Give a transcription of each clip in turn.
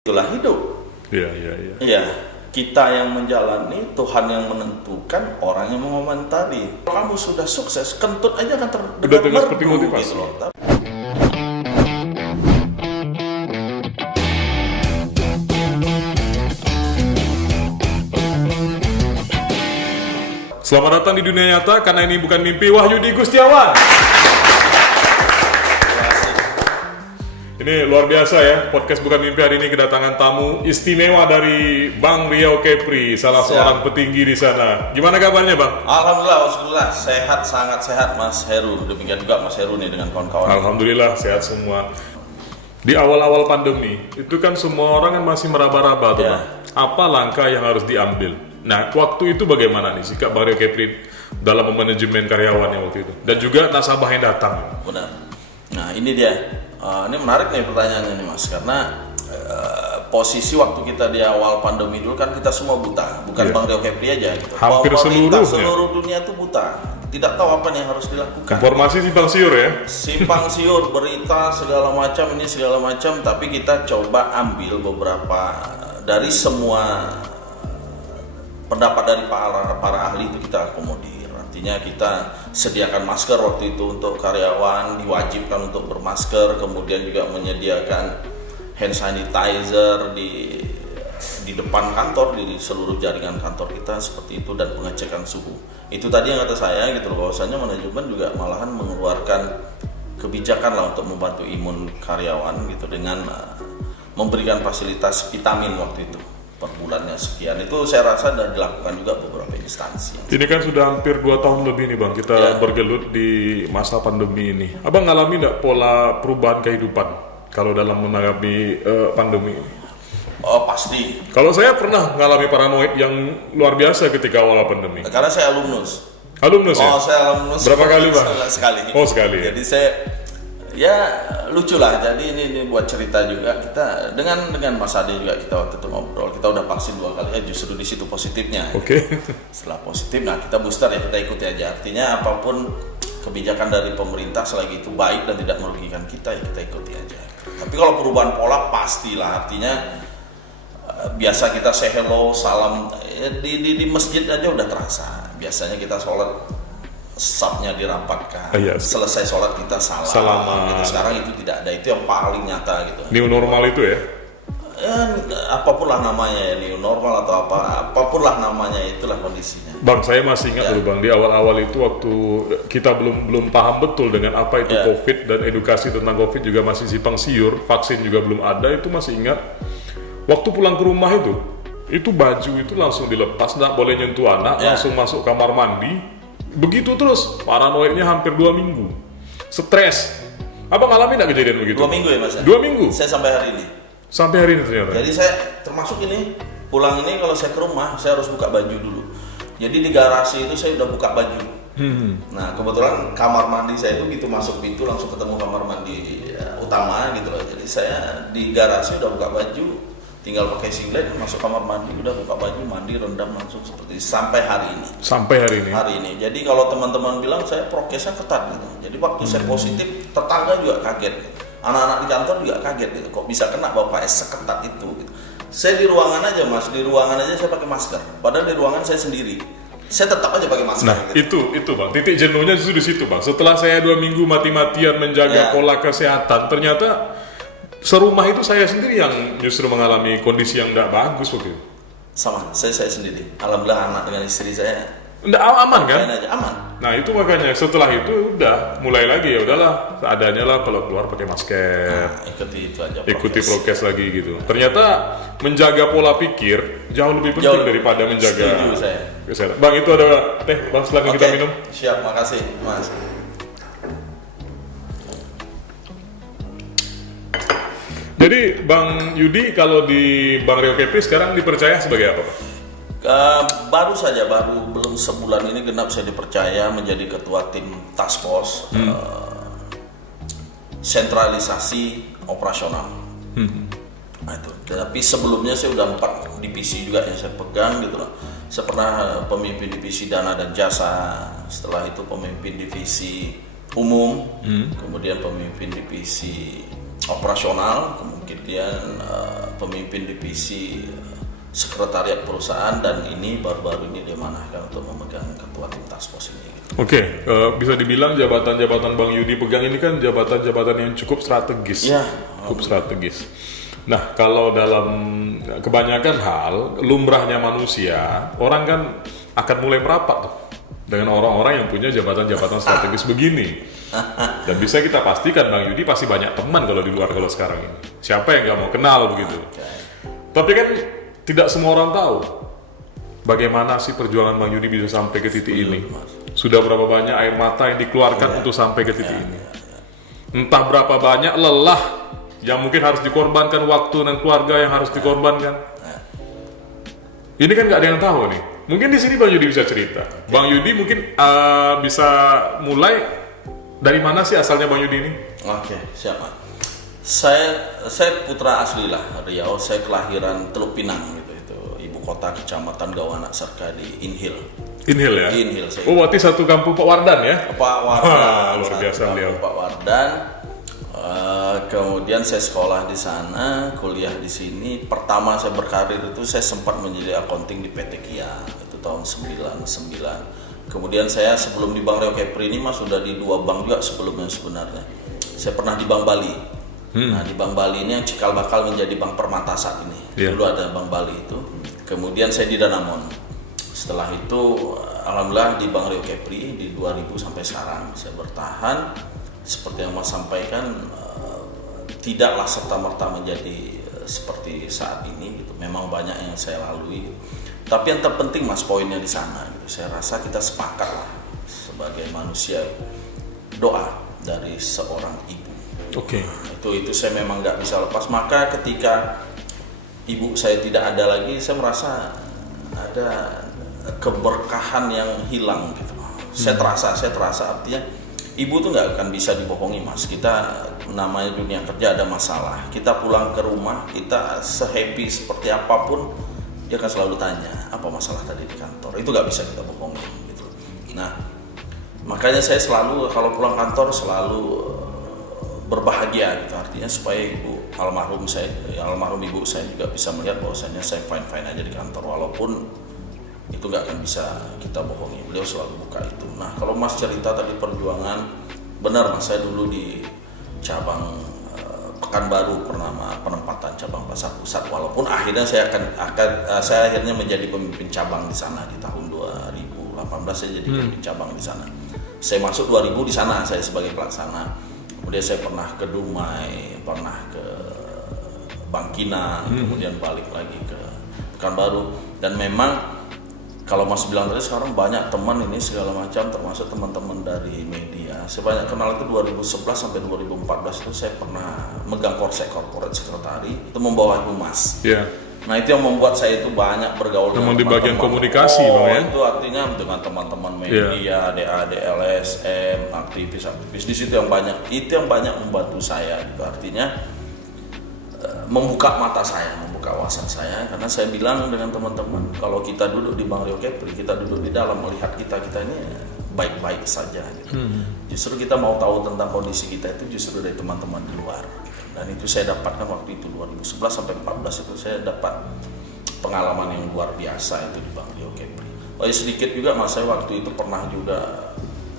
Itulah hidup. Iya. Iya, kita yang menjalani, Tuhan yang menentukan, orang yang mengomentari. Kalau kamu sudah sukses, kentut aja akan terdengar seperti merdu motivasi. gitu loh. Selamat datang di dunia nyata, karena ini bukan mimpi. Wahyudi Gustiawan. Ini luar biasa ya, podcast bukan mimpi hari ini kedatangan tamu istimewa dari Bang Riau Kepri, salah seorang petinggi di sana. Gimana kabarnya Bang? Alhamdulillah, sehat, sangat sehat Mas Heru. Demikian juga Mas Heru nih dengan kawan-kawan. Alhamdulillah sehat semua. Di awal-awal pandemi, itu kan semua orang kan masih meraba-raba tuh Bang. Apa langkah yang harus diambil? Nah, waktu itu bagaimana nih sikap Bang Riau Kepri dalam memanajemen karyawannya waktu itu? Dan juga nasabah yang datang. Benar. Nah, ini dia. Ini menarik nih pertanyaannya nih Mas, karena posisi waktu kita di awal pandemi dulu kan kita semua buta, bukan Bang Riau Kepri aja gitu. Hampir seluruh dunia itu buta, tidak tahu apa yang harus dilakukan. Informasi simpang siur ya? Simpang siur, berita segala macam, ini segala macam, tapi kita coba ambil beberapa dari semua pendapat dari para ahli itu kita akomodir. Artinya kita sediakan masker waktu itu untuk karyawan, diwajibkan untuk bermasker, kemudian juga menyediakan hand sanitizer di depan kantor, di seluruh jaringan kantor kita seperti itu, dan pengecekan suhu. Itu tadi yang kata saya gitu loh, bahwasanya manajemen juga malahan mengeluarkan kebijakan lah untuk membantu imun karyawan gitu dengan memberikan fasilitas vitamin waktu itu. Per bulannya sekian, itu saya rasa sudah dilakukan juga beberapa instansi. Ini kan sudah hampir 2 tahun lebih nih Bang, kita bergelut di masa pandemi ini. Abang ngalami nggak pola perubahan kehidupan kalau dalam menanggapi pandemi ini? Oh pasti. Kalau saya pernah ngalami paranoid yang luar biasa ketika awal pandemi. Karena saya alumnus. Alumnus ya? Oh saya alumnus. Berapa kali Bang? Sekali. Oh sekali. Jadi saya ya lucu lah, jadi ini buat cerita juga. Kita dengan Mas Ade juga kita waktu itu ngobrol, kita udah vaksin 2 kali ya, justru di situ positifnya. Oke. Setelah positif, nah kita booster ya, kita ikuti aja. Artinya apapun kebijakan dari pemerintah selagi itu baik dan tidak merugikan kita, ya kita ikuti aja. Tapi kalau perubahan pola pastilah, artinya biasa kita say hello, salam di masjid aja udah terasa. Biasanya kita sholat safnya dirapatkan, selesai sholat kita salam gitu. Sekarang itu tidak ada, itu yang paling nyata gitu. New normal itu ya? Apapun lah namanya ya, new normal atau apapun lah namanya, itulah kondisinya. Bang, saya masih ingat dulu Bang, di awal-awal itu waktu kita belum paham betul dengan apa itu COVID, dan edukasi tentang COVID juga masih simpang siur, vaksin juga belum ada, itu masih ingat. Waktu pulang ke rumah itu baju itu langsung dilepas, nggak boleh nyentuh anak, langsung masuk kamar mandi. Begitu terus, paranoidnya hampir 2 minggu. Stres. Abang alami nggak kejadian begitu? 2 minggu ya Mas? 2 minggu? Saya sampai hari ini. Sampai hari ini ternyata? Jadi saya termasuk ini, pulang ini kalau saya ke rumah, saya harus buka baju dulu. Jadi di garasi itu saya udah buka baju. Nah kebetulan kamar mandi saya itu gitu, masuk pintu langsung ketemu kamar mandi utama gitu loh. Jadi saya di garasi udah buka baju, tinggal pakai singlet, masuk kamar mandi, udah buka baju, mandi, rendam langsung seperti sampai hari ini. Sampai hari ini? Hari ini. Jadi kalau teman-teman bilang saya prokesnya ketat gitu. Jadi waktu saya positif, tetangga juga kaget gitu. Anak-anak di kantor juga kaget gitu. Kok bisa kena Bapak seketat itu gitu. Saya di ruangan aja Mas, di ruangan aja saya pakai masker. Padahal di ruangan saya sendiri. Saya tetap aja pakai masker. Nah gitu. itu Bang, titik jenuhnya justru di situ Bang. Setelah saya 2 minggu mati-matian menjaga pola kesehatan, ternyata serumah itu saya sendiri yang justru mengalami kondisi yang tidak bagus waktu itu. Sama, saya sendiri. Alhamdulillah anak dengan istri saya aman kan? Aman. Nah itu makanya setelah itu udah mulai lagi, ya udahlah seadanya lah, kalau keluar pakai masker. Ikuti itu aja. Ikuti prokes lagi gitu. Ternyata menjaga pola pikir jauh lebih penting daripada menjaga kesehatan. Bang itu ada teh, Bang silakan kita minum. Siap, makasih Mas. Jadi Bang Yudi kalau di Bang Riau Kepri sekarang dipercaya sebagai apa Pak? Baru saja, belum sebulan ini genap saya dipercaya menjadi ketua tim task force sentralisasi operasional. Nah, itu. Tapi sebelumnya saya udah 4 divisi juga yang saya pegang gitu loh. Saya pernah pemimpin divisi dana dan jasa, setelah itu pemimpin divisi umum, kemudian pemimpin divisi operasional, kemudian pemimpin divisi sekretariat perusahaan, dan ini baru-baru ini diamanahkan untuk memegang ketua tim task force ini. Oke, bisa dibilang jabatan-jabatan Bang Yudi pegang ini kan jabatan-jabatan yang cukup strategis. Ya, cukup strategis. Nah, kalau dalam kebanyakan hal, lumrahnya manusia, orang kan akan mulai merapat tuh dengan orang-orang yang punya jabatan-jabatan strategis begini. Dan bisa kita pastikan Bang Yudi pasti banyak teman kalau di luar kalau sekarang ini. Siapa yang nggak mau kenal begitu? Tapi kan tidak semua orang tahu bagaimana sih perjuangan Bang Yudi bisa sampai ke titik ini. Sudah berapa banyak air mata yang dikeluarkan untuk sampai ke titik ini. Entah berapa banyak lelah yang mungkin harus dikorbankan, waktu dan keluarga yang harus dikorbankan. Ini kan nggak ada yang tahu nih. Mungkin di sini Bang Yudi bisa cerita. Bang Yudi mungkin bisa mulai dari mana sih asalnya Bang Yudi ini? Oke, siap Mas. Saya putra asli lah Riau. Saya kelahiran Teluk Pinang gitu, itu ibu kota kecamatan Gawana Serka di Inhil. Inhil ya? Inhil saya. Oh, berarti satu kampung Pak Wardan ya? Pak Wardan. Luar biasa beliau. Pak Wardan. Kemudian saya sekolah di sana, kuliah di sini. Pertama saya berkarir itu saya sempat menjadi accounting di PT Kia itu tahun 99. Kemudian saya sebelum di Bank Riau Kepri ini Mas sudah di 2 bank juga sebelumnya sebenarnya. Saya pernah di Bank Bali. Nah, di Bank Bali ini yang cikal bakal menjadi Bank Permata saat ini. Dulu ada Bank Bali itu. Kemudian saya di Danamon. Setelah itu alhamdulillah di Bank Riau Kepri di 2000 sampai sekarang saya bertahan. Seperti yang Mas sampaikan, tidaklah serta-merta menjadi seperti saat ini gitu. Memang banyak yang saya lalui gitu. Tapi yang terpenting Mas poinnya di sana gitu. Saya rasa kita sepakat lah sebagai manusia, doa dari seorang ibu. Oke. Itu saya memang nggak bisa lepas. Maka ketika ibu saya tidak ada lagi, saya merasa ada keberkahan yang hilang gitu. Saya terasa artinya ibu tuh nggak akan bisa dibohongi Mas. Kita namanya dunia kerja ada masalah. Kita pulang ke rumah, kita se-happy seperti apapun, dia akan selalu tanya apa masalah tadi di kantor. Itu nggak bisa kita bohongi gitu. Nah, makanya saya selalu kalau pulang kantor selalu berbahagia gitu. Artinya supaya almarhum ibu saya juga bisa melihat bahwasanya saya fine aja di kantor, walaupun itu nggak akan bisa kita bohongi. Beliau selalu buka itu. Nah, kalau Mas cerita tadi perjuangan, benar Mas, saya dulu di cabang Pekanbaru penempatan cabang pasar pusat, walaupun akhirnya saya akhirnya menjadi pemimpin cabang di sana di tahun 2018. Saya jadi pemimpin cabang di sana. Saya masuk 2000 di sana saya sebagai pelaksana. Kemudian saya pernah ke Dumai, pernah ke Bangkinang, kemudian balik lagi ke Pekanbaru. Dan memang kalau Mas bilang tadi sekarang banyak teman ini segala macam, termasuk teman-teman dari media. Saya banyak kenal itu 2011 sampai 2014 itu saya pernah megang corporate secretary, itu membawa humas. Iya. Nah, itu yang membuat saya itu banyak bergaul Memang dengan di bagian teman-teman. komunikasi Bang ya. Itu artinya dengan teman-teman media, DAD, LSM, aktivis di situ yang banyak. Itu yang banyak membantu saya gitu. Artinya membuka mata saya, membuka wawasan saya, karena saya bilang dengan teman-teman, kalau kita duduk di Bank Riau Kepri, kita duduk di dalam melihat kita ini baik-baik saja gitu. Justru kita mau tahu tentang kondisi kita itu justru dari teman-teman di luar gitu. Dan itu saya dapatkan waktu itu 2011 sampai 14 itu saya dapat pengalaman yang luar biasa itu di Bank Riau Kepri. Oh ya, sedikit juga Mas, saya waktu itu pernah juga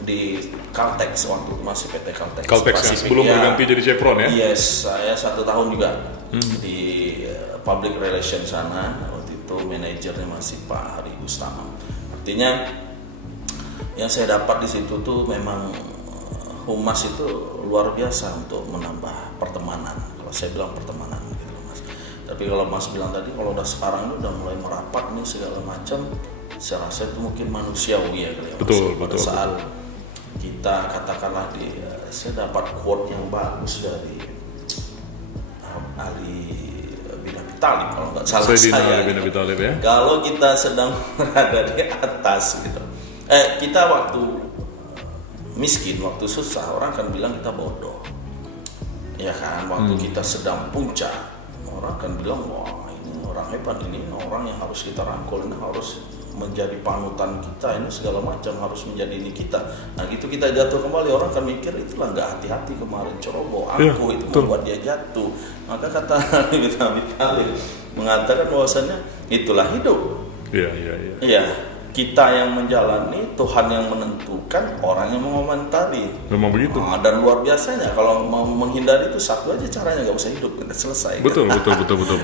di Caltex waktu masih PT Caltex. Caltex yang sebelum berganti jadi Chevron ya? Yes, saya 1 tahun juga di public relation sana. Waktu itu manajernya masih Pak Hari Gustama. Artinya yang saya dapat di situ tuh memang humas itu luar biasa untuk menambah pertemanan. Kalau saya bilang pertemanan gitu Mas. Tapi kalau Mas bilang tadi kalau udah sekarang itu udah mulai merapat nih segala macam, saya rasa itu mungkin manusiawi ya kali ya Mas. Pada saat kita katakanlah saya dapat quote yang bagus dari Ali bin Abi Thalib kalau nggak salah saya. Bin Abi Thalib ya. Kalau kita sedang berada di atas gitu, kita waktu miskin, waktu susah orang akan bilang kita bodoh, ya kan. Waktu kita sedang puncak, orang akan bilang wah ini orang hebat, ini orang yang harus kita rangkul, ini harus menjadi panutan kita, ini segala macam harus menjadi ini kita. Nah gitu kita jatuh kembali, orang kan mikir itulah nggak hati-hati kemarin ceroboh aku itu membuat dia jatuh. Maka kata Nabi Khalil mengatakan bahwasanya itulah hidup. Iya, kita yang menjalani, Tuhan yang menentukan, orang yang mengomentari. Memang begitu. Dan luar biasanya kalau mau menghindari itu satu aja caranya, nggak usah hidup, kita selesai. Betul.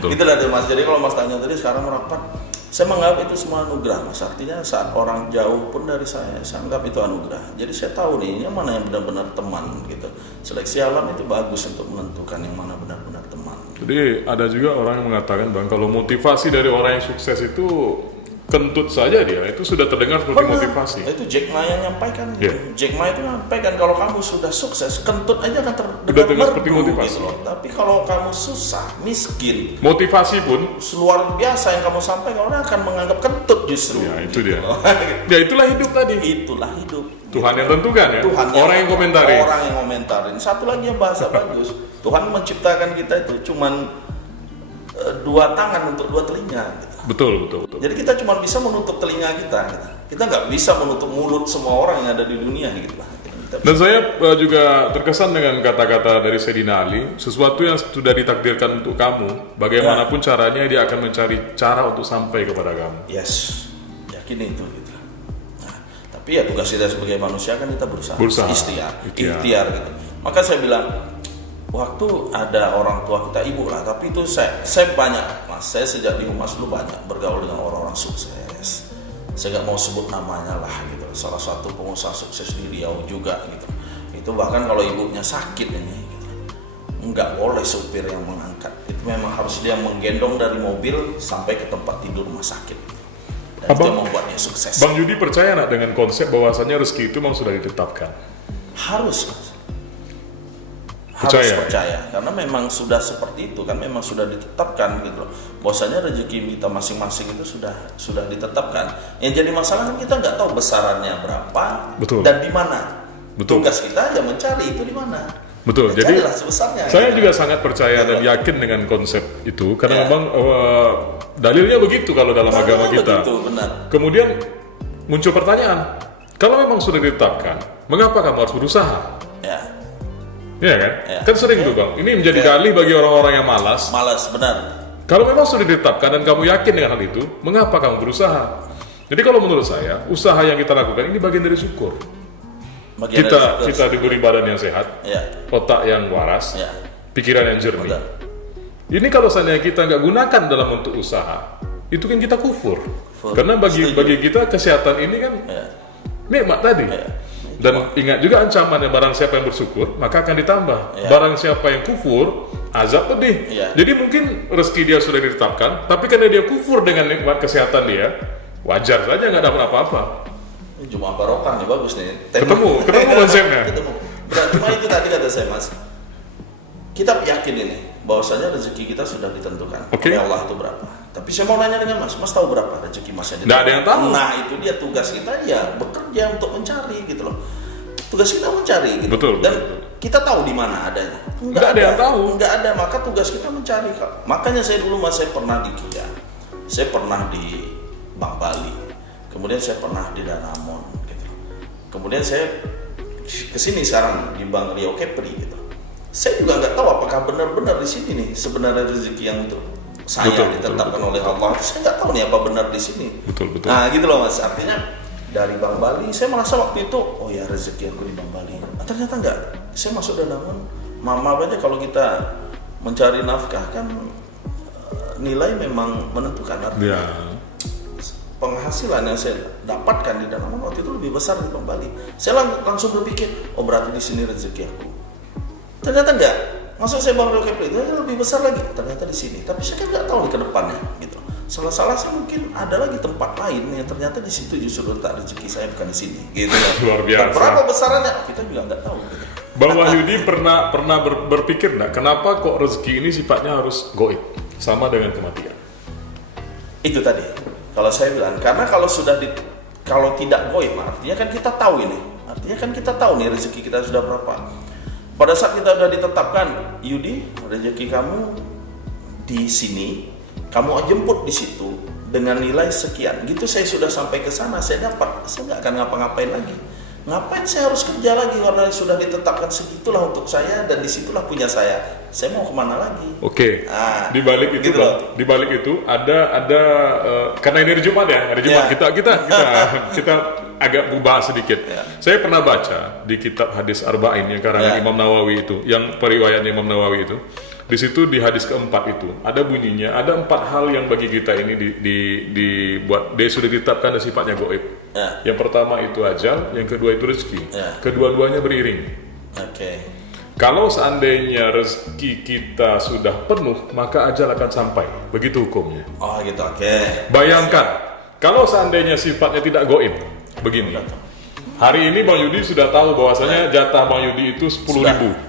Itulah deh Mas. Jadi kalau Mas tanya tadi sekarang merapat, saya menganggap itu semua anugerah Mas. Artinya saat orang jauh pun dari saya anggap itu anugerah. Jadi saya tahu nih yang mana yang benar-benar teman gitu. Seleksi alam itu bagus untuk menentukan yang mana benar-benar teman. Jadi ada juga orang yang mengatakan Bang, kalau motivasi dari orang yang sukses itu kentut saja dia, itu sudah terdengar seperti motivasi. Itu Jack Ma yang nyampaikan. Yeah. Jack Ma itu nyampaikan kalau kamu sudah sukses, kentut aja akan terdengar seperti motivasi. Gitu loh. Tapi kalau kamu susah, miskin, motivasi pun luar biasa yang kamu sampaikan, orang akan menganggap kentut justru. Ya itu dia. Ya itulah hidup tadi. Itulah hidup. Tuhan yang tentukan ya. Tuhan orang yang komentarin. Orang yang komentarin. Satu lagi yang bahasa bagus. Tuhan menciptakan kita itu cuman 2 tangan untuk 2 telinga. Gitu. Betul. Jadi kita cuma bisa menutup telinga kita. Kita nggak bisa menutup mulut semua orang yang ada di dunia gitu lah. Dan saya juga terkesan dengan kata-kata dari Sayyidina Ali, sesuatu yang sudah ditakdirkan untuk kamu, bagaimanapun caranya dia akan mencari cara untuk sampai kepada kamu. Yes, yakin itu gitu. Nah, tapi ya tugas kita sebagai manusia kan kita berusaha. Ikhtiar gitu. Maka saya bilang, waktu ada orang tua kita, ibu lah, tapi itu saya banyak Mas, saya sejak di Humas dulu banyak bergaul dengan orang-orang sukses. Saya nggak mau sebut namanya lah gitu. Salah satu pengusaha sukses di Riau juga gitu. Itu bahkan kalau ibunya sakit ini gitu, nggak boleh supir yang mengangkat. Itu memang harus dia menggendong dari mobil sampai ke tempat tidur rumah sakit. Dan itu yang membuatnya sukses. Bang Yudi percaya nggak dengan konsep bahwasannya rezeki itu memang sudah ditetapkan? Harus Mas. Percaya, harus percaya karena memang sudah seperti itu kan, memang sudah ditetapkan gitu loh. Bahwasanya rezeki kita masing-masing itu sudah ditetapkan. Yang jadi masalah kan kita nggak tahu besarannya berapa. Betul. Dan di mana. Betul. Tugas kita aja mencari itu di mana. Betul. Dan jadi sebesarnya, saya gitu. juga sangat percaya dan yakin dengan konsep itu karena Ya. memang dalilnya begitu kalau dalam agama kita. Begitu, benar. Kemudian muncul pertanyaan, kalau memang sudah ditetapkan, mengapa kamu harus berusaha? Ya. Iya kan? Ya. Kan sering tuh Bang. Ini menjadi dalih bagi orang-orang yang malas. Malas, benar. Kalau memang sudah ditetapkan dan kamu yakin dengan hal itu, mengapa kamu berusaha? Jadi kalau menurut saya, usaha yang kita lakukan ini bagian dari syukur. Kita diberi badan yang sehat, ya. otak yang waras, Ya. pikiran yang jernih. Benar. Ini kalau seandainya kita nggak gunakan dalam bentuk usaha, itu kan kita kufur. Karena bagi kita kesehatan ini kan nikmat tadi. Ya. Dan ingat juga ancamannya, barang siapa yang bersyukur maka akan ditambah. Barang siapa yang kufur, azab pedih. Jadi mungkin rezeki dia sudah ditetapkan, tapi karena dia kufur dengan nikmat kesehatan dia, wajar saja nggak dapat apa-apa. Ini Jumat barokah nih, bagus nih. Ketemu konsepnya. Cuma itu tadi kata saya Mas, kita yakin ini bahwasanya rezeki kita sudah ditentukan oleh Allah itu berapa. Tapi saya mau nanya dengan Mas tahu berapa rezeki Mas yang ditentukan? Nggak ada yang tahu. Nah itu dia tugas kita, ya bekerja untuk mencari gitu loh. Tugas kita mencari gitu. Betul. Dan kita tahu di mana adanya. Nggak ada yang tahu. Nggak ada, maka tugas kita mencari. Makanya saya dulu Mas, saya pernah di Kia, saya pernah di Bank Bali, kemudian saya pernah di Danamon gitu. Kemudian saya kesini sekarang di Bank Riau Kepri gitu. Saya juga nggak tahu apakah benar-benar di sini nih sebenarnya rezeki yang untuk saya ditetapkan oleh Allah. Saya nggak tahu nih apa benar di sini. Betul. Nah gitu loh Mas, artinya dari Bank Bali saya merasa waktu itu oh ya rezeki aku di Bank Bali. Ternyata enggak. Saya masuk Danamon, mama aja kalau kita mencari nafkah kan nilai memang menentukan, artinya penghasilan yang saya dapatkan di Danamon waktu itu lebih besar di Bank Bali. Saya langsung berpikir, oh berarti di sini rezeki aku. Ternyata enggak. Masuk saya Bank Riau Kepri itu lebih besar lagi. Ternyata di sini. Tapi saya kan nggak tahu di kedepannya gitu. Salah saya mungkin ada lagi tempat lain yang ternyata di situ justru letak rezeki saya, bukan di sini. Gitu. Luar biasa. Berapa besarannya kita juga nggak tahu. Gitu. Bang Wahyudi pernah berpikir nggak kenapa kok rezeki ini sifatnya harus goib sama dengan kematian? Itu tadi. Kalau saya bilang karena kalau tidak goib artinya kan kita tahu ini. Artinya kan kita tahu nih rezeki kita sudah berapa. Pada saat kita sudah ditetapkan, Yudi, rezeki kamu di sini, kamu jemput di situ dengan nilai sekian, gitu saya sudah sampai ke sana, saya dapat, saya nggak akan ngapa-ngapain lagi. Ngapain saya harus kerja lagi karena sudah ditetapkan segitulah untuk saya dan disitulah punya saya mau kemana lagi? Oke. Di balik itu, gitu di balik itu ada karena ini hari Jumat ya, hari Jumat kita agak bahas sedikit. Saya pernah baca di kitab hadis Arba'in yang karangan Imam Nawawi itu, yang periwayatnya Imam Nawawi itu. Di situ di hadis keempat itu ada bunyinya, ada 4 hal yang bagi kita ini dibuat, dia sudah ditetapkan dan sifatnya gaib. Yang pertama itu ajal, yang kedua itu rezeki. Kedua-duanya beriring. Kalau seandainya rezeki kita sudah penuh, maka ajal akan sampai. Begitu hukumnya. Oh gitu, Bayangkan, kalau seandainya sifatnya tidak gaib, begini. Hari ini Bang Yudi sudah tahu bahwasanya jatah Bang Yudi itu 10.000.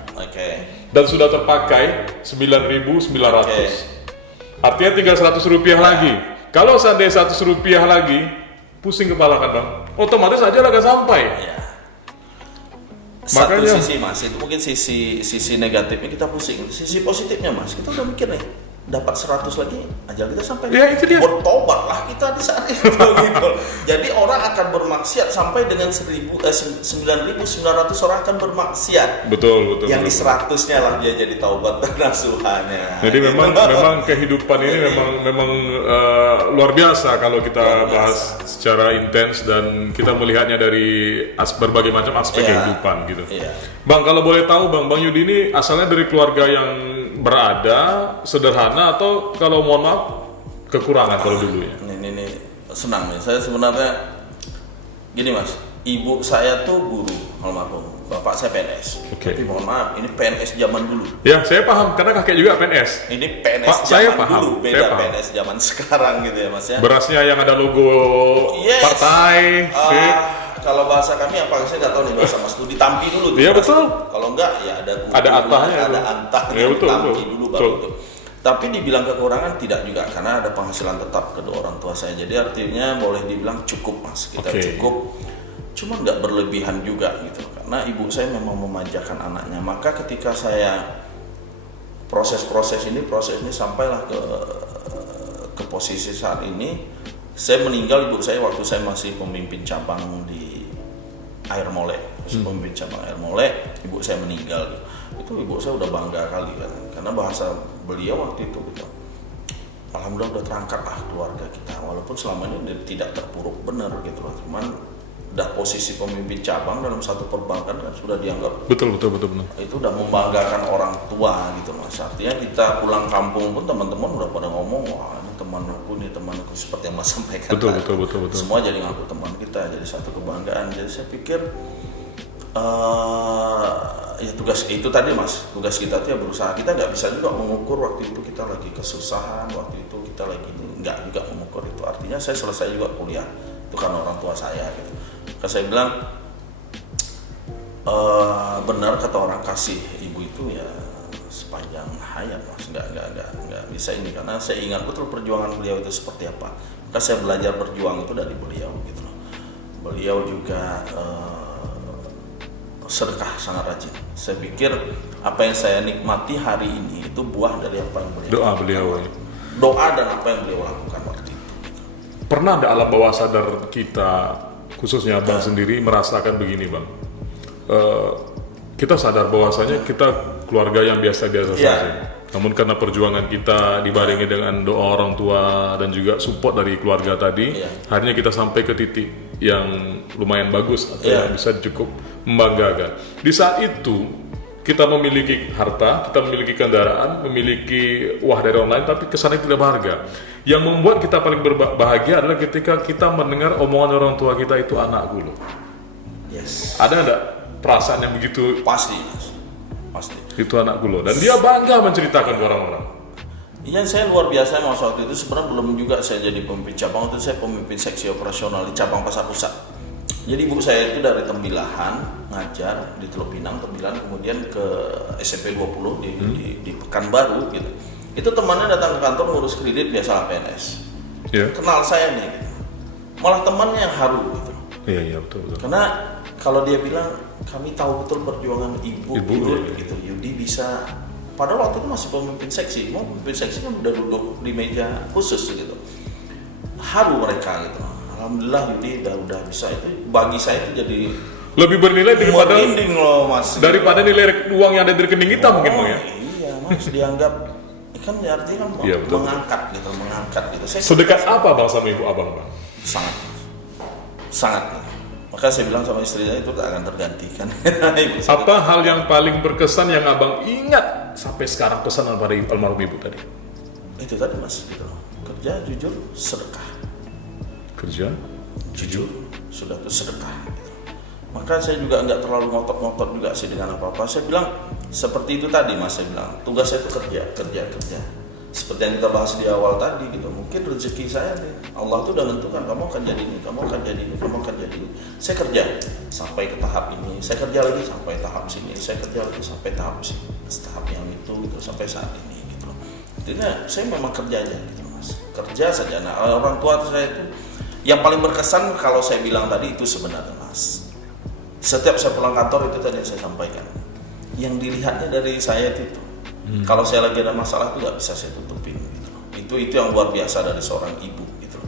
Dan sudah terpakai 9.900. Artinya tinggal 100 rupiah lagi. Kalau seandainya 100 rupiah lagi, pusing kepala kan Bang, otomatis aja akan sampai. Satu Makanya, sisi Mas, itu mungkin sisi negatifnya kita pusing. Sisi positifnya Mas, kita udah mikir nih, dapat 100 lagi, ajal kita sampai. Ya itu dia. Bertobatlah kita di saat itu gitu. Jadi orang akan bermaksiat sampai dengan 9.900 orang akan bermaksiat. Betul. Yang di 100-nya lah dia jadi taubat dan nasuhannya. Jadi memang kehidupan ini memang luar biasa kalau kita bahas secara intens dan kita melihatnya dari berbagai macam aspek kehidupan gitu. Bang, kalau boleh tahu Bang Yudi ini asalnya dari keluarga yang berada, sederhana, atau kalau mohon maaf kekurangan kalau dulu ya? Ini senang nih. Saya sebenarnya gini Mas, ibu saya tuh guru almarhum, bapak saya PNS. Tapi mohon maaf, ini PNS zaman dulu. Ya, saya paham karena kakek juga PNS. Ini PNS Pak, zaman saya paham, dulu, beda PNS zaman sekarang gitu ya Mas ya. Berasnya yang ada logo partai. Kalau bahasa kami apa saya nggak tahu nih, bahasa Mas Budi tampi dulu tuh. Iya betul. Kalau enggak ya ada antahnya, ada antahnya, tampi dulu baru itu. Tapi dibilang kekurangan tidak juga, karena ada penghasilan tetap kedua orang tua saya. Jadi artinya boleh dibilang cukup Mas, kita cukup. Cuma nggak berlebihan juga gitu. Karena ibu saya memang memanjakan anaknya. Maka ketika saya proses ini sampailah ke posisi saat ini. Saya meninggal ibu saya waktu saya masih pemimpin cabang di Air Mole. Pemimpin cabang Air Mole, ibu saya meninggal. Itu ibu saya udah bangga kali kan, karena bahasa beliau waktu itu gitu. Alhamdulillah udah terangkat lah keluarga kita, walaupun selama ini tidak terpuruk benar gitu loh. Cuman udah posisi pemimpin cabang dalam satu perbankan kan sudah dianggap betul. Itu udah membanggakan orang tua gitu Mas. Artinya kita pulang kampung pun teman-teman udah pada ngomong, wah ini temanku seperti yang Mas sampaikan. Betul. Semua jadi ngaku teman kita, jadi satu kebanggaan. Jadi saya pikir ya tugas itu tadi Mas, tugas kita tuh ya berusaha. Kita nggak bisa juga mengukur waktu itu kita lagi kesusahan, waktu itu kita lagi nggak juga mengukur itu. Artinya saya selesai juga kuliah itu karena orang tua saya gitu. Karena saya bilang benar kata orang, kasih ibu itu ya sepanjang hayat Mas, nggak bisa ini, karena saya ingat betul perjuangan beliau itu seperti apa. Maka saya belajar berjuang itu dari beliau gitu loh. Beliau juga sedekah sangat rajin. Saya pikir apa yang saya nikmati hari ini itu buah dari apa yang beliau doa dan apa yang beliau lakukan waktu itu. Pernah ada alam bawah sadar kita, khususnya Abang sendiri merasakan begini Bang, kita sadar bahwasanya kita keluarga yang biasa-biasa saja. Namun karena perjuangan kita dibarengi dengan doa orang tua dan juga support dari keluarga tadi, akhirnya kita sampai ke titik yang lumayan bagus atau yang bisa cukup membanggakan. Di saat itu kita memiliki harta, kita memiliki kendaraan, memiliki uang dari online, tapi kesannya tidak berharga. Yang membuat kita paling berbahagia adalah ketika kita mendengar omongan orang tua kita, itu anakku loh. Ada enggak perasaan yang begitu? Pasti. Itu anakku loh, dan dia bangga menceritakan ke orang-orang. Iya, saya luar biasa Mas, waktu itu sebenarnya belum juga saya jadi pemimpin cabang, itu saya pemimpin seksi operasional di cabang Pasar Pusat. Jadi ibu saya itu dari Tembilahan ngajar di Teluk Pinang, Tembilahan, kemudian ke SMP 20 di Pekanbaru gitu. Itu temannya datang ke kantor ngurus kredit biasa PNS. Kenal saya nih gitu. Malah temannya yang haru gitu. Iya betul. Karena kalau dia bilang kami tahu betul perjuangan ibu gitu, Yudi bisa Padahal waktu itu masih pemimpin seksi, mau pemimpin seksi kan udah duduk di meja khusus gitu. Haru mereka gitu. Alhamdulillah Yudi udah bisa, itu bagi saya itu jadi lebih bernilai merinding loh Mas. Daripada nilai uang yang ada di rekening kita mungkin Bang ya. Iya Mas, dianggap kan artinya kan Iya, betul. mengangkat gitu. Sedekat apa Bang sama ibu abang Bang? Sangat. Maka saya bilang sama istri saya itu tak akan tergantikan. Apa hal yang paling berkesan yang abang ingat sampai sekarang pesanan pada almarhum ibu tadi? Itu tadi Mas, gitu. Kerja jujur, sedekah. Kerja Jujur, sudah itu sedekah. Gitu. Maka saya juga nggak terlalu ngotot-ngotot juga sih dengan apa-apa. Saya bilang seperti itu tadi Mas, saya bilang tugas saya itu kerja. Seperti yang kita bahas di awal tadi gitu. Mungkin rezeki saya nih, Allah tuh udah menentukan kamu akan jadi ini, kamu akan jadi ini, kamu akan jadi ini. Saya kerja sampai ke tahap ini, saya kerja lagi sampai tahap sini, saya kerja lagi sampai tahap sini, tahap yang itu gitu sampai saat ini gitu. Intinya saya memang kerja aja gitu Mas. Kerja saja. Nah, orang tua saya itu yang paling berkesan kalau saya bilang tadi itu sebenarnya Mas. Setiap saya pulang kantor itu tadi yang saya sampaikan. Yang dilihatnya dari saya itu. Kalau saya lagi ada masalah itu nggak bisa saya tutupin gitu. Itu yang luar biasa dari seorang ibu gitu.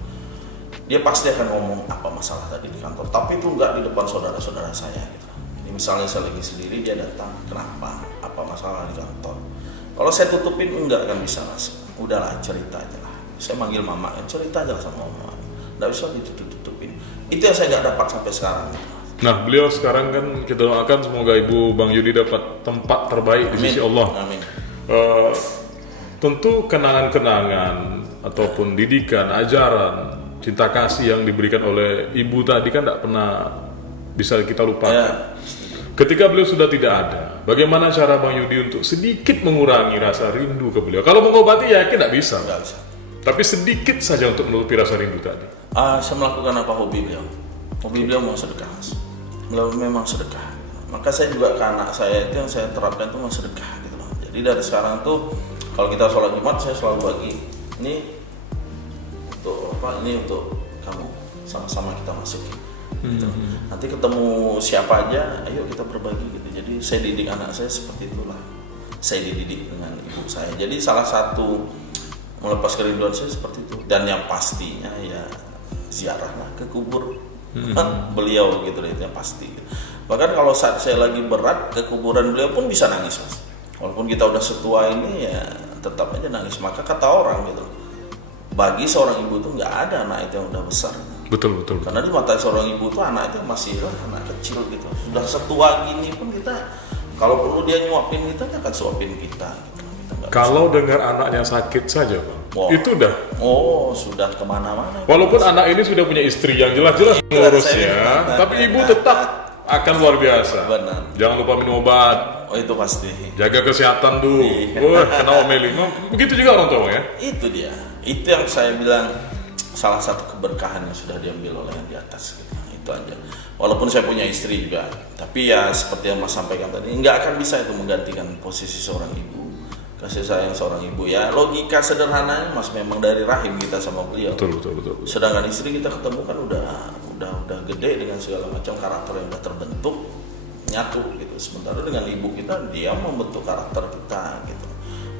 Dia pasti akan ngomong apa masalah tadi di kantor, tapi itu nggak di depan saudara-saudara saya gitu. Jadi misalnya saya lagi sendiri, dia datang, kenapa? Apa masalah di kantor? Kalau saya tutupin enggak akan bisa Mas. Udahlah cerita aja lah. Saya manggil mama, cerita aja lah sama mama. Nggak bisa ditutupin. Itu yang saya nggak dapat sampai sekarang gitu. Nah, beliau sekarang kan kita doakan semoga Ibu Bang Yudi dapat tempat terbaik di sisi Allah. Amin. Tentu kenangan-kenangan ataupun didikan, ajaran, cinta kasih yang diberikan oleh ibu tadi kan tidak pernah bisa kita lupakan. Ya. Ketika beliau sudah tidak ada, bagaimana cara Bang Yudi untuk sedikit mengurangi rasa rindu ke beliau? Kalau mengobati yakin tidak bisa. Nggak bisa. Tapi sedikit saja untuk menutupi rasa rindu tadi. Saya melakukan apa hobi beliau? Hobi beliau mau sedekah Mas. Beliau memang sedekah. Maka saya juga ke anak saya itu yang saya terapkan itu mau sedekah gitu loh. Jadi dari sekarang tuh kalau kita sholat Jumat saya selalu bagi ini untuk apa? Ini untuk kamu, sama-sama kita masukin. Gitu. Nanti ketemu siapa aja, ayo kita berbagi gitu. Jadi saya didik anak saya seperti itulah. Saya dididik dengan ibu saya. Jadi salah satu melepas kerinduan saya seperti itu. Dan yang pastinya ya ziarahlah ke kubur beliau gitu, itu yang pasti. Bahkan kalau saat saya lagi berat ke kuburan beliau pun bisa nangis Mas. Walaupun kita udah setua ini ya tetap aja nangis. Maka kata orang gitu, bagi seorang ibu tuh nggak ada anak itu yang udah besar. Betul. Karena di mata seorang ibu tuh anak itu masih lah anak kecil gitu. Sudah setua gini pun kita kalau perlu dia nyuapin kita akan suapin kita. Gitu. Kalau dengar anaknya sakit saja Bang, itu udah. Oh sudah kemana-mana. Walaupun anak ini sudah punya istri yang jelas-jelas mengurusnya, tapi ibu tetap akan luar biasa. Benar. Jangan lupa minum obat. Oh itu pasti. Jaga kesehatan dulu. Kena omeli. Begitu juga orang tua ya. Itu dia. Itu yang saya bilang salah satu keberkahan yang sudah diambil oleh yang di atas. Gitu. Itu aja. Walaupun saya punya istri juga, tapi ya seperti yang Mas sampaikan tadi, nggak akan bisa itu menggantikan posisi seorang ibu. Kasih sayang seorang ibu ya logika sederhananya Mas, memang dari rahim kita sama beliau. Betul. Sedangkan istri kita ketemu kan udah gede dengan segala macam karakter yang udah terbentuk nyatu gitu. Sementara dengan ibu kita dia membentuk karakter kita gitu.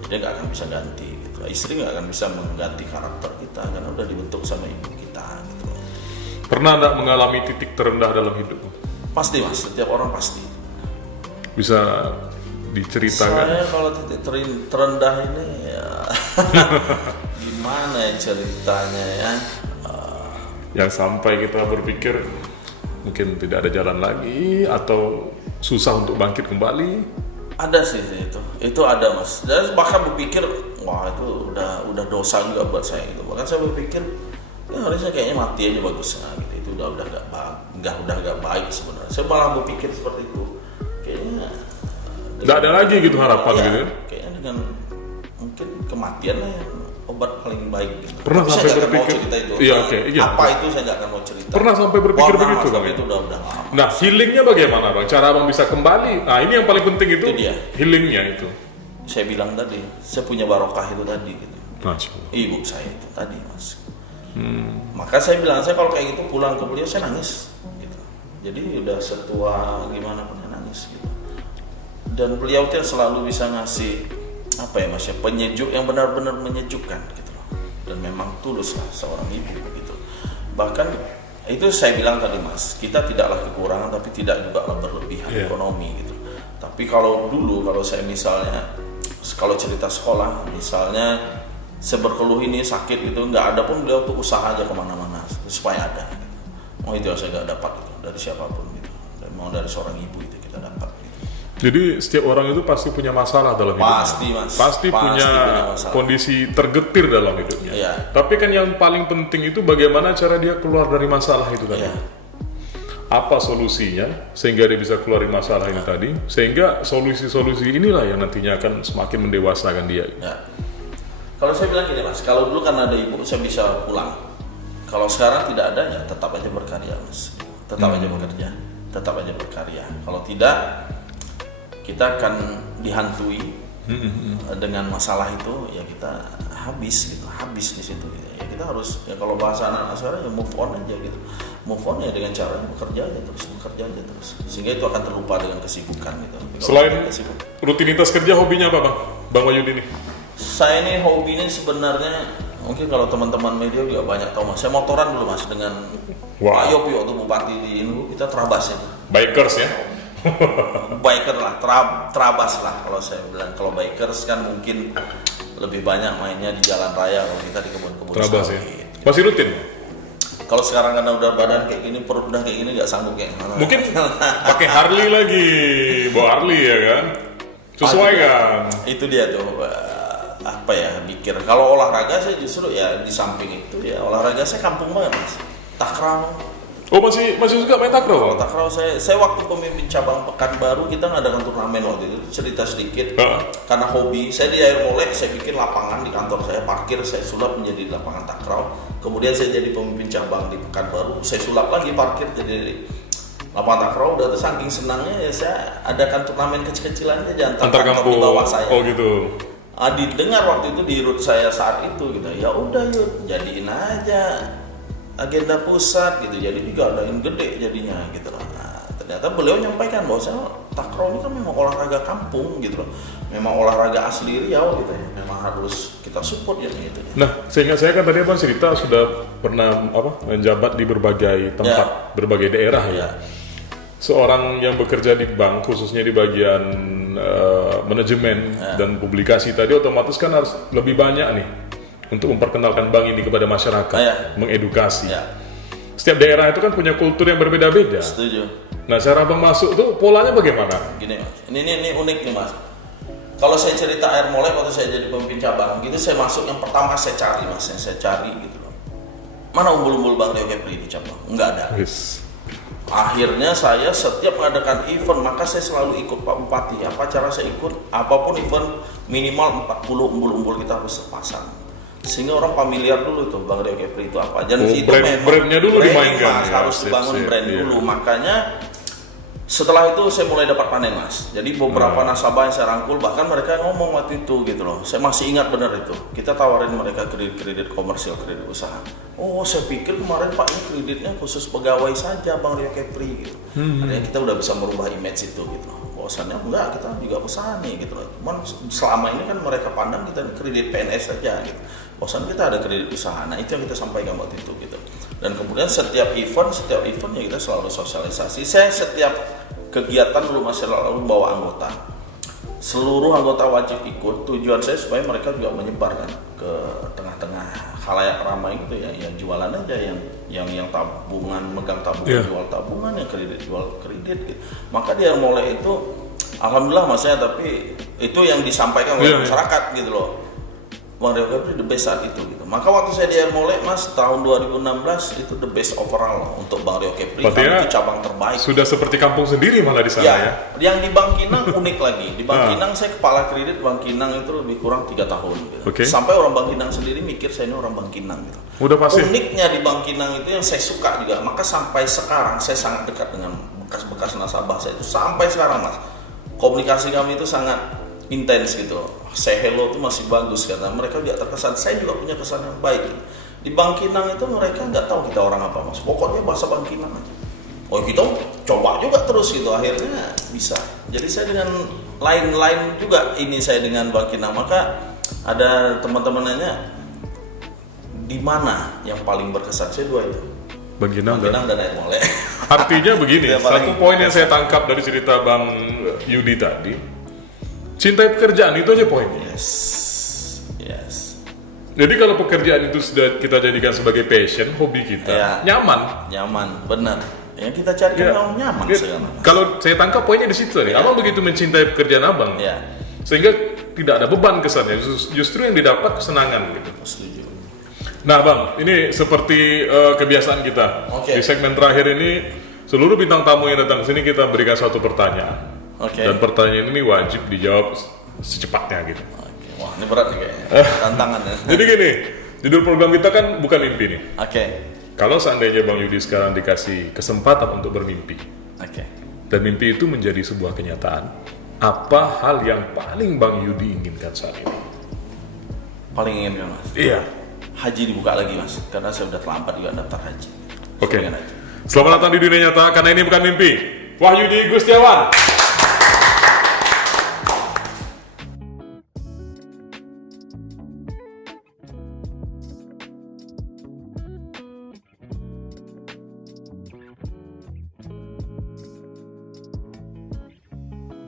Jadi nggak akan bisa ganti gitu. Istri nggak akan bisa mengganti karakter kita karena udah dibentuk sama ibu kita gitu. Pernah nggak mengalami titik terendah dalam hidup? Pasti Mas, setiap orang pasti. Bisa diceritakan? Saya kalau titik terendah ini ya gimana ya ceritanya ya, yang sampai kita berpikir mungkin tidak ada jalan lagi atau susah untuk bangkit kembali. ada sih itu ada Mas. Dan bahkan berpikir wah itu udah dosa juga buat saya gitu. Bahkan saya berpikir ya harusnya kayaknya mati aja bagus nah, gitu. Itu udah gak baik sebenarnya. Saya malah berpikir seperti itu. Kayaknya nggak ada lagi gitu harapan ya, gitu. Kayaknya dengan mungkin kematian lah yang obat paling baik gitu. Pernah tapi sampai saya berpikir mau cerita itu. iya, iya. Apa itu saya nggak akan mau cerita. Pernah sampai berpikir begitu Bang? Itu udah lama. Nah, healingnya bagaimana Bang? Cara Bang bisa kembali? Nah, ini yang paling penting itu dia. Healingnya itu. Saya bilang tadi, saya punya barokah itu tadi gitu. Masya Allah. Ibu saya itu tadi Mas. Maka saya bilang, saya kalau kayak gitu pulang ke beliau saya nangis gitu. Jadi udah setua gimana pun nangis gitu. Dan beliau tuh selalu bisa ngasih apa ya mas ya, penyejuk yang benar-benar menyejukkan gitu loh. Dan memang tulus lah seorang ibu gitu. Bahkan itu saya bilang tadi mas, kita tidaklah kekurangan tapi tidak juga berlebihan ekonomi gitu. Tapi kalau dulu, kalau saya misalnya, kalau cerita sekolah misalnya saya berkeluh ini sakit gitu, nggak ada pun beliau tuh usaha aja kemana-mana supaya ada gitu. Oh itu yang saya nggak dapat gitu dari siapapun gitu, dan mau dari seorang ibu itu kita dapat gitu. Jadi setiap orang itu pasti punya masalah dalam hidupnya. Pasti mas, pasti punya masalah. kondisi tergetir dalam hidupnya. Iya. Tapi kan yang paling penting itu bagaimana cara dia keluar dari masalah itu tadi. Iya. Apa solusinya sehingga dia bisa keluar dari masalah ini tadi, sehingga solusi-solusi inilah yang nantinya akan semakin mendewasakan dia. Ya. Kalau saya bilang gini mas, kalau dulu kan ada ibu saya bisa pulang. Kalau sekarang tidak ada ya tetap aja berkarya mas, tetap aja bekerja, tetap aja berkarya. Kalau tidak kita akan dihantui dengan masalah itu, ya kita habis gitu, habis di situ gitu. Ya kita harus, ya kalau bahasa anak-anak sekarang ya move on aja gitu, move on ya dengan cara bekerja aja terus, sehingga itu akan terlupa dengan kesibukan gitu. Selain rutinitas kerja, hobinya apa bang Wahyudi ini? Saya ini hobinya sebenarnya mungkin kalau teman-teman media juga banyak tahu mas, saya motoran dulu mas dengan Pak Yopi waktu bupati di Inugu, kita terabas ya. Bikers ya? Biker lah, terabas lah kalau saya bilang. Kalau bikers kan mungkin lebih banyak mainnya di jalan raya, kalau kita di kebun-kebun terabas sawit. ya? Masih rutin? Kalau sekarang karena udah badan kayak gini, perut udah kayak gini, nggak sanggup kayak mana. Mungkin pakai Harley lagi, bawa Harley ya kan? Sesuai kan? Itu dia tuh, apa ya, mikir. Kalau olahraga saya justru ya di samping itu ya olahraga saya kampung banget mas. Takraw. Oh masih suka main takraw? Kalau takraw saya waktu pemimpin cabang Pekanbaru kita ngadakan turnamen waktu itu, cerita sedikit. Karena hobi, saya di Air Molek saya bikin lapangan di kantor saya, parkir saya sulap menjadi lapangan takraw. Kemudian saya jadi pemimpin cabang di Pekanbaru, saya sulap lagi parkir jadi lapangan takraw. Udah saking senangnya ya saya adakan turnamen kecil-kecilan aja antar kantor di bawah saya. Oh gitu. Didengar waktu itu di root saya saat itu gitu, ya udah yuk jadiin aja agenda pusat gitu, jadi digadain gede jadinya gitu loh. Nah, ternyata beliau nyampaikan bahwa takraw ini kan memang olahraga kampung gitu loh, memang olahraga asli Riau gitu ya, memang harus kita support ya gitu. Nah, sehingga saya kan tadi abang cerita sudah pernah menjabat di berbagai tempat, berbagai daerah ya. Seorang yang bekerja di bank, khususnya di bagian manajemen dan publikasi tadi, otomatis kan harus lebih banyak nih untuk memperkenalkan bank ini kepada masyarakat, mengedukasi. Setiap daerah itu kan punya kultur yang berbeda-beda. Setuju. Nah, cara abang masuk tuh polanya bagaimana? Gini mas, ini unik nih mas. Kalau saya cerita Air Molek waktu saya jadi pemimpin cabang, gitu saya masuk yang pertama saya cari mas, yang saya cari gitu loh. Mana umbul-umbul Bang Rio Kepri di cabang? Enggak ada. Yes. Akhirnya saya setiap mengadakan event, maka saya selalu ikut Pak Bupati. Apa cara saya ikut? Apapun event minimal 40 umbul-umbul kita harus terpasang. Sehingga orang familiar dulu tuh Bang Rio Kepri itu apa. Dan itu brandnya dulu dimainkan. Harus dibangun brand dulu. Makanya setelah itu saya mulai dapat panen mas. Jadi beberapa nasabah yang saya rangkul, bahkan mereka ngomong waktu itu gitu loh. Saya masih ingat benar itu. Kita tawarin mereka kredit komersial, kredit usaha. Oh saya pikir kemarin Pak ini kreditnya khusus pegawai saja Bang Rio Kepri gitu. Artinya kita udah bisa merubah image itu gitu loh. Bahwasannya enggak, kita juga usaha nih gitu loh. Cuman selama ini kan mereka pandang kita kredit PNS saja gitu. Bahwasannya kita ada kredit usaha. Nah itu yang kita sampaikan waktu itu gitu. Dan kemudian setiap event ya kita selalu sosialisasi. Saya setiap kegiatan dulu masih selalu bawa anggota. Seluruh anggota wajib ikut. Tujuan saya supaya mereka juga menyebarkan ke tengah-tengah khalayak ramai gitu ya. Yang jualan aja, yang tabungan, megang tabungan, jual tabungan, yang kredit jual kredit gitu. Maka di Air Molek itu alhamdulillah masnya, tapi itu yang disampaikan oleh masyarakat gitu loh. Bang Rio Kepri the best saat itu gitu. Maka waktu saya di Air Molek mas tahun 2016 itu the best overall untuk Bang Rio Kepri. Karena itu cabang terbaik. Sudah seperti kampung sendiri malah di sana ya. Yang di Bangkinang unik lagi. Di Bangkinang saya kepala kredit Bangkinang itu lebih kurang 3 tahun gitu. Sampai orang Bangkinang sendiri mikir saya ini orang Bangkinang gitu. Udah pasti. Uniknya di Bangkinang itu yang saya suka juga. Maka sampai sekarang saya sangat dekat dengan bekas-bekas nasabah saya itu sampai sekarang mas. Komunikasi kami itu sangat intens gitu. Say hello itu masih bagus karena mereka juga terkesan, saya juga punya kesan yang baik. Di Bangkinang itu mereka nggak tahu kita orang apa mas, pokoknya bahasa Bangkinang aja. Oh kita coba juga terus gitu, akhirnya bisa. Jadi saya dengan lain juga ini saya dengan Bang Kinang. Maka ada teman-teman nanya di mana yang paling berkesan, saya dua itu, Bang Kinang dan Air Mole. Artinya begini, Itu yang paling satu poin yang saya tangkap dari cerita Bang Yudi tadi, cintai pekerjaan itu aja poinnya. Yes. Jadi kalau pekerjaan itu sudah kita jadikan sebagai passion, hobi kita, Ya. nyaman. Benar. Yang kita cari Ya. kan nyaman Ya, sekarang. kalau saya tangkap poinnya di situ nih, abang begitu mencintai pekerjaan abang, Ya, sehingga tidak ada beban kesannya, justru yang didapat kesenangan gitu. setuju. Nah bang, ini seperti kebiasaan kita Oke. di segmen terakhir ini, seluruh bintang tamu yang datang ke sini kita berikan satu pertanyaan, Oke. dan pertanyaan ini wajib dijawab secepatnya gitu. Oke. Wah, ini berat nih kayaknya. Tantangan ya. Jadi gini, judul program kita kan bukan mimpi nih. Oke. Kalau seandainya Bang Yudi sekarang dikasih kesempatan untuk bermimpi, Oke. dan mimpi itu menjadi sebuah kenyataan, apa hal yang paling Bang Yudi inginkan saat ini? Paling ingin kan Mas? Iya. Haji dibuka lagi Mas, karena saya udah terlambat juga daftar haji. Oke. Saya pengen haji. Selamat datang di dunia nyata, karena ini bukan mimpi. Wahyudi Gustiawan.